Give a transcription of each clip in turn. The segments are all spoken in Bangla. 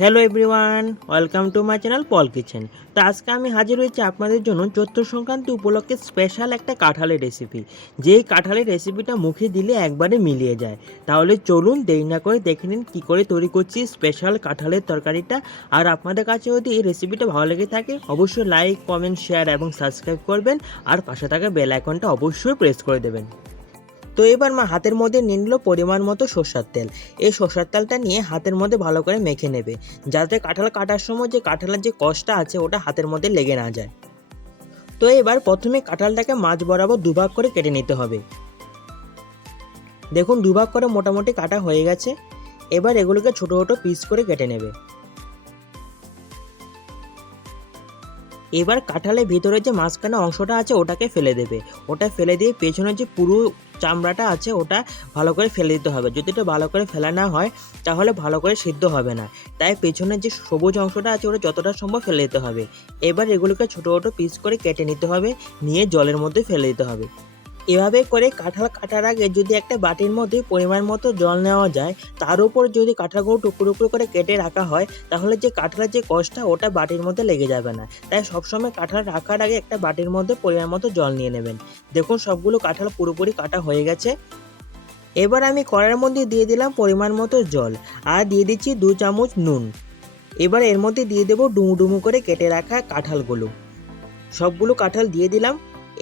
Hello everyone, welcome to my channel Paul kitchen. তো আজকে আমি হাজির হয়েছি আপনাদের জন্য চৈত্র সংক্রান্তি উপলক্ষে স্পেশাল একটা কাঁঠালের রেসিপি। যেই কাঁঠালের রেসিপিটা মুখে দিলে একবারে মিলিয়ে যায়। তাহলে চলুন দেরি না করে দেখে নিন কী করে তৈরি করছি স্পেশাল কাঁঠালের তরকারিটা। আর আপনাদের কাছে যদি এই রেসিপিটা ভালো লেগে থাকে অবশ্যই লাইক, কমেন্ট, শেয়ার এবং সাবস্ক্রাইব করবেন। আর পাশে থাকা বেল আইকনটা অবশ্যই প্রেস করে দেবেন। তো এবার মা হাতের মধ্যে নিয়ে নিল পরিমাণ মতো সরষের তেল। এই সরষের তেলটা নিয়ে হাতের মধ্যে ভালো করে মেখে নেবে, যাতে কাঁঠাল কাটার সময় যে কাঁঠালের যে কষটা আছে ওটা হাতের মধ্যে লেগে না যায়। তো এবার প্রথমে কাঁঠালটাকে মাঝ বরাবর দুভাগ করে কেটে নিতে হবে। দেখুন দুভাগ করে মোটামুটি কাটা হয়ে গেছে। এবার এগুলোকে ছোটো ছোটো পিস করে কেটে নেবে। এবার কাঁঠালের ভিতরে যে মাঝখানে অংশটা আছে ওটাকে ফেলে দেবে। ওটা ফেলে দিয়ে পেছনের যে পুরো চামড়াটা আছে ওটা ভালো করে ফেলে দিতে হবে। যদি এটা ভালো করে ফেলা না হয় তাহলে ভালো করে সিদ্ধ হবে না। তাই পেছনের যে সবুজ অংশটা আছে ওটা যতটা সম্ভব ফেলে দিতে হবে। এবার এগুলোকে ছোটো ছোটো পিস করে কেটে নিতে হবে, নিয়ে জলের মধ্যে ফেলে দিতে হবে। এভাবে করে কাঁঠাল কাটার আগে যদি একটা বাটির মধ্যে পরিমাণ মতো জল নেওয়া যায়, তার উপর যদি কাঁঠালগুলো টুকরো টুকরো করে কেটে রাখা হয়, তাহলে যে কাঁঠালের যে কষটা ওটা বাটির মধ্যে লেগে যাবে না। তাই সবসময় কাঁঠাল রাখার আগে একটা বাটির মধ্যে পরিমাণ মতো জল নিয়ে নেবেন। দেখুন সবগুলো কাঁঠাল পুরোপুরি কাটা হয়ে গেছে। এবার আমি কড়াইয়ের মধ্যে দিয়ে দিলাম পরিমাণ মতো জল, আর দিয়ে দিচ্ছি 2 চামচ নুন। এবার এর মধ্যে দিয়ে দেবো ডুমু ডুমু করে কেটে রাখা কাঁঠালগুলো। সবগুলো কাঁঠাল দিয়ে দিলাম।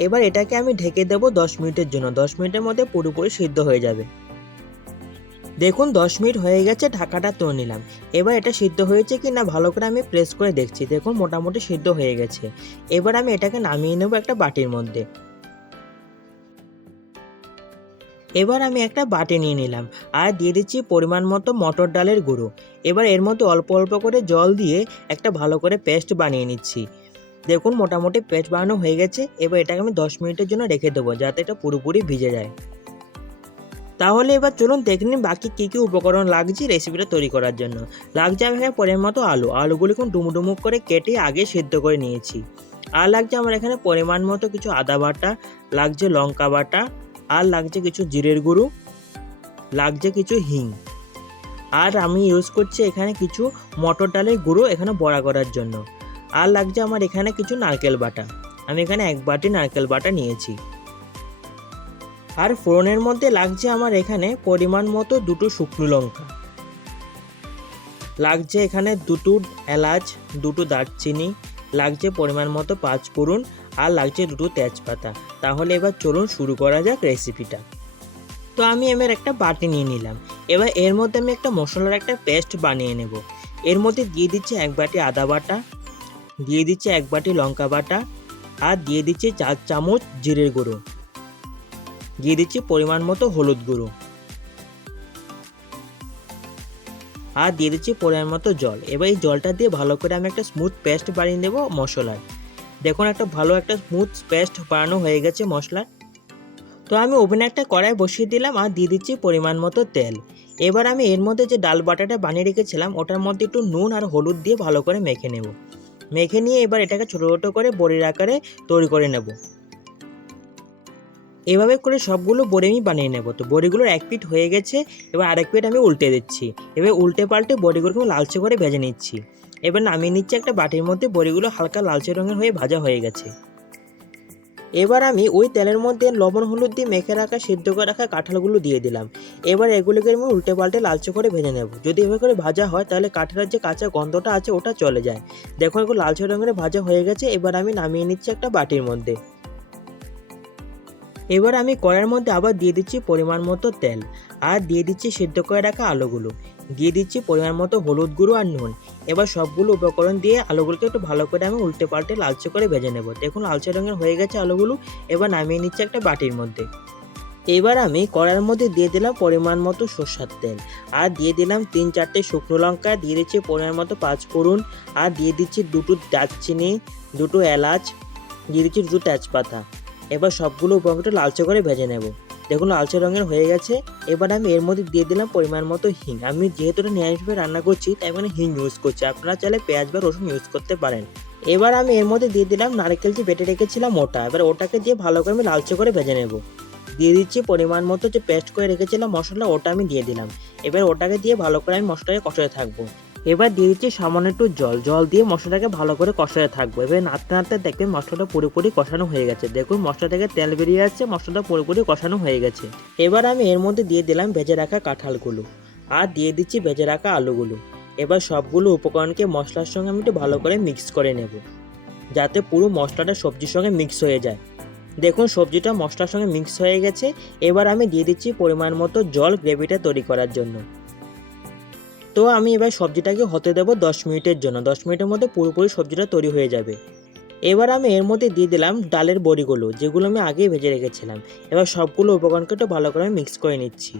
এবার এটাকে আমি ঢেকে দেবো 10 মিনিটের জন্য। 10 মিনিটের মধ্যে পুরোপুরি সিদ্ধ হয়ে যাবে। দেখুন 10 মিনিট হয়ে গেছে, ঢাকাটা তুলে নিলাম। এবার এটা সিদ্ধ হয়েছে কি না ভালো করে আমি প্রেস করে দেখছি। দেখুন মোটামুটি সিদ্ধ হয়ে গেছে। এবার আমি এটাকে নামিয়ে নেব একটা বাটির মধ্যে। এবার আমি একটা বাটি নিয়ে নিলাম, আর দিয়ে দিচ্ছি পরিমাণ মতো মটর ডালের গুঁড়ো। এবার এর মধ্যে অল্প অল্প করে জল দিয়ে একটা ভালো করে পেস্ট বানিয়ে নিচ্ছি। দেখুন মোটামুটি পেস্ট বানানো হয়ে গেছে। এবার এটাকে আমি 10 মিনিটের জন্য রেখে দেবো, যাতে এটা পুরোপুরি ভিজে যায়। তাহলে এবার চলুন দেখে নিন বাকি কী কী উপকরণ লাগছে রেসিপিটা তৈরি করার জন্য। লাগছে আমি এখানে পরিমাণ মতো আলুগুলিকে ডুমু ডুমু করে কেটে আগে সিদ্ধ করে নিয়েছি। আর লাগছে আমার এখানে পরিমাণ মতো কিছু আদা বাটা, লাগছে লঙ্কা বাটা, আর লাগছে কিছু জিরের গুঁড়ো, লাগছে কিছু হিং। আর আমি ইউজ করছি এখানে কিছু মটর ডালের গুঁড়ো এখানে বড়া করার জন্য। আর লাগছে আমার এখানে কিছু নারকেল বাটা। আমি এখানে 1 বাটি নারকেল বাটা নিয়েছি। আর ফোড়নের মধ্যে লাগছে আমার এখানে পরিমাণ মতো 2টো শুকনো লঙ্কা, লাগছে এখানে 2টো এলাচ, 2টো দারচিনি, লাগছে পরিমাণ মতো 5 ফোড়ন, আর লাগছে 2টো তেজপাতা। তাহলে এবার চলুন শুরু করা যাক রেসিপিটা। তো আমি এবার একটা বাটি নিয়ে নিলাম। এবার এর মধ্যে আমি একটা মশলার একটা পেস্ট বানিয়ে নেব। এর মধ্যে দিয়ে দিচ্ছি 1 বাটি আদা বাটা, দিয়ে দিচ্ছি 1 বাটি লঙ্কা বাটা, আর দিয়ে দিচ্ছি 4 চামচ জিরের গুঁড়ো, দিয়ে দিচ্ছি পরিমাণ মতো হলুদ গুঁড়ো, আর দিয়ে দিচ্ছি পরিমাণ মতো জল। এবার এই জলটা দিয়ে ভালো করে আমি একটা স্মুথ পেস্ট বানিয়ে নেব মশলার। দেখুন একটা ভালো একটা স্মুথ পেস্ট বানানো হয়ে গেছে মশলার। তো আমি ওভেনে একটা কড়াই বসিয়ে দিলাম, আর দিয়ে দিচ্ছি পরিমাণ মতো তেল। এবার আমি এর মধ্যে যে ডাল বাটাটা বানিয়ে রেখেছিলাম ওটার মধ্যে একটু নুন আর হলুদ দিয়ে ভালো করে মেখে নেব। মেখে নিয়ে এবার এটাকে ছোটো ছোটো করে বড়ির আকারে তৈরি করে নেব। এভাবে করে সবগুলো বড়ি আমি বানিয়ে নেব। তো বড়িগুলোর 1 পিঠ হয়ে গেছে, এবার আরেক পিঠ আমি উল্টে দিচ্ছি। এবার উল্টে পাল্টে বড়িগুলোকে লালচে করে ভেজে নিচ্ছি। এবার নামিয়ে নিচ্ছি একটা বাটির মধ্যে। বড়িগুলো হালকা লালচে রঙের হয়ে ভাজা হয়ে গেছে। এবার আমি ওই তেলের মধ্যে লবণ হলুদ দিয়ে মেখে রাখা সিদ্ধ করে রাখা কাঁঠালগুলো দিয়ে দিলাম। এবার এগুলোকে আমি উল্টে পাল্টে লালচে করে ভেজে নেব। যদি এভাবে করে ভাজা হয় তাহলে কাঁঠালের যে কাঁচা গন্ধটা আছে ওটা চলে যায়। দেখুন এগুলো লালচে রঙের ভাজা হয়ে গেছে। এবার আমি নামিয়ে নিচ্ছি একটা বাটির মধ্যে। এবার আমি কড়াইয়ের মধ্যে আবার দিয়ে দিচ্ছি পরিমাণ মতো তেল, আর দিয়ে দিচ্ছি সিদ্ধ করে রাখা আলুগুলো, দিয়ে দিচ্ছি পরিমাণ মতো হলুদ গুঁড়ো আর নুন। এবার সবগুলো উপকরণ দিয়ে আলুগুলোকে একটু ভালো করে আমি উল্টে পাল্টে লালচে করে ভেজে নেব। দেখুন লালচে রঙের হয়ে গেছে আলুগুলো। এবার নামিয়ে নিচ্ছি একটা বাটির মধ্যে। এবার আমি কড়াইয়ের মধ্যে দিয়ে দিলাম পরিমাণ মতো সরষের তেল, আর দিয়ে দিলাম 3-4টে শুকনো লঙ্কা, দিয়ে দিচ্ছি পরিমাণ মতো 5 ফোড়ন, আর দিয়ে দিচ্ছি 2টো দারচিনি, 2টো এলাচ, দিয়ে দিচ্ছি 2টো তেজপাতা। এবার সবগুলো উপকরণ লালচে করে ভেজে নেব। দেখুন লালচে রঙের হয়ে গেছে। এবার আমি এর মধ্যে দিয়ে দিলাম পরিমাণ মতো হিং। আমি যেহেতু এটা নিরামিষভাবে রান্না করছি তাই এখানে হিং ইউজ করছি, আপনারা চাইলে পেঁয়াজ বা রসুন ইউজ করতে পারেন। এবার আমি এর মধ্যে দিয়ে দিলাম নারকেল যে বেটে রেখেছিলাম ওটা। এবার ওটাকে দিয়ে ভালো করে আমি লালচে করে ভেজে নেব। দিয়ে দিচ্ছি পরিমাণ মতো যে পেস্ট করে রেখেছিলাম মশলা, ওটা আমি দিয়ে দিলাম। এবার ওটাকে দিয়ে ভালো করে আমি মশলাটাকে কষাতে থাকবো। এবার দিয়ে দিচ্ছি সামান্য একটু জল দিয়ে মশলাটাকে ভালো করে কষাতে থাকবো। এবার নাড়তে নাড়তে দেখবেন মশলাটা পুরোপুরি কষানো হয়ে গেছে। দেখুন মশলা থেকে তেল বেরিয়ে আসছে, মশলাটা পুরোপুরি কষানো হয়ে গেছে। এবার আমি এর মধ্যে দিয়ে দিলাম ভেজে রাখা কাঁঠালগুলো আর দিয়ে দিচ্ছি ভেজে রাখা আলুগুলো। এবার সবগুলো উপকরণকে মশলার সঙ্গে আমি একটু ভালো করে মিক্স করে নেব, যাতে পুরো মশলাটা সবজির সঙ্গে মিক্স হয়ে যায়। দেখুন সবজিটা মশলার সঙ্গে মিক্স হয়ে গেছে। এবার আমি দিয়ে দিচ্ছি পরিমাণ মতো জল গ্রেভিটা তৈরি করার জন্য। তো আমি এবার সবজিটাকে হতে দেবো 10 মিনিটের জন্য। 10 মিনিটের মধ্যে পুরোপুরি সবজিটা তৈরি হয়ে যাবে। এবার আমি এর মধ্যে দিয়ে দিলাম ডালের বড়িগুলো, যেগুলো আমি আগেই ভেজে রেখেছিলাম। এবার সবগুলো উপকরণকে একটু ভালো করে মিক্স করে নিচ্ছি।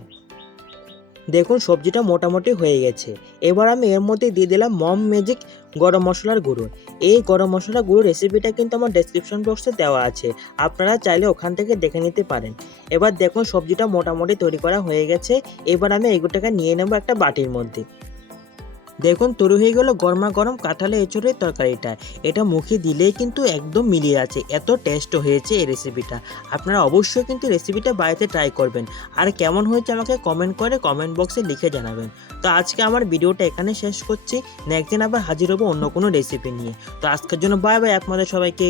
দেখুন সবজিটা মোটামুটি হয়ে গেছে। এবার আমি এর মধ্যে দিয়ে দিলাম ম্যাজিক গরম মশলার গুঁড়ো। এই গরম মশলা গুঁড়ো রেসিপিটা কিন্তু আমার ডেসক্রিপশন বক্সে দেওয়া আছে, আপনারা চাইলে ওখান থেকে দেখে নিতে পারেন। এবার দেখুন সবজিটা মোটামুটি তৈরি করা হয়ে গেছে। এবার আমি এগুলোটাকে নিয়ে নেব একটা বাটির মধ্যে। দেখুন তৈরি হয়ে গেল গরমা গরম কাঁঠালে এঁচোড়ের তরকারিটা। এটা মুখে দিলেই কিন্তু একদম মিলিয়ে আছে, এত টেস্ট হয়েছে এই রেসিপিটা। আপনারা অবশ্যই কিন্তু রেসিপিটা বাড়িতে ট্রাই করবেন, আর কেমন হয়েছে আমাকে কমেন্ট করে কমেন্ট বক্সে লিখে জানাবেন। তো আজকে আমার ভিডিওটা এখানে শেষ করছি, নেক্সট দিন আবার হাজির হবো অন্য কোনো রেসিপি নিয়ে। তো আজকের জন্য বাই বাই আপনাদের সবাইকে।